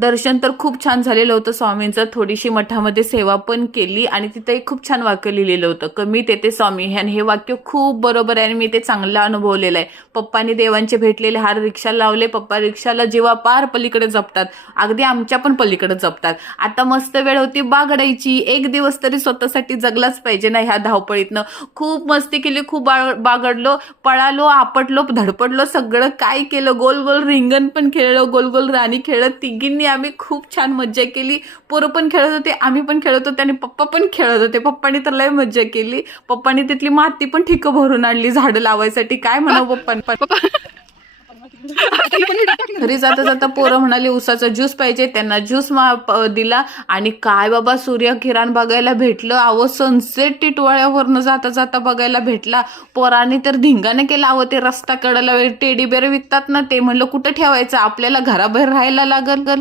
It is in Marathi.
दर्शन तर खूप छान झालेलं होतं स्वामींचं. थोडीशी मठामध्ये सेवा पण केली आणि तिथे खूप छान वाक्य लिहिलेलं होतं कमी तेथे स्वामी. आणि हे वाक्य खूप बरोबर आहे आणि मी ते चांगलं अनुभवलेलं आहे. पप्पांनी देवांचे भेटलेले हार रिक्षा लावले. पप्पा रिक्षाला जेव्हा पार पलीकडे जपतात, अगदी आमच्या पण पलीकडे जपतात. आता मस्त वेळ होती बागडायची. एक दिवस तरी स्वतःसाठी जगलाच पाहिजे ना ह्या धावपळीतनं. खूप मस्ती केली, खूप बागडलो, पळालो, आपटलो, धडपडलो, सगळं काय केलं. गोल गोल रिंगण पण खेळलो, गोल गोल राणी खेळत तिघींनी आम्ही खूप छान मज्जा केली. पोरं पण खेळत होते, आम्ही पण खेळत होते आणि पप्पा पण खेळत होते. पप्पांनी तर लय मज्जा केली. पप्पांनी तिथली माती पण ठिकं भरून आणली झाडं लावायसाठी. काय म्हणावं पप्पा. घरी जाता जाता पोरं म्हणाली उसाचा ज्यूस पाहिजे, त्यांना ज्यूस दिला. आणि काय बाबा सूर्यकिरण बघायला भेटलं. अहो सनसेट टिटवाळ्यावरनं जाता जाता बघायला भेटला. पोरांनी तर धिंगाणे केला. अहो ते रस्ता कडेला टेडी बेअर विकतात ना, ते म्हणलं कुठं ठेवायचं, आपल्याला घराबाहेर राहायला लागल.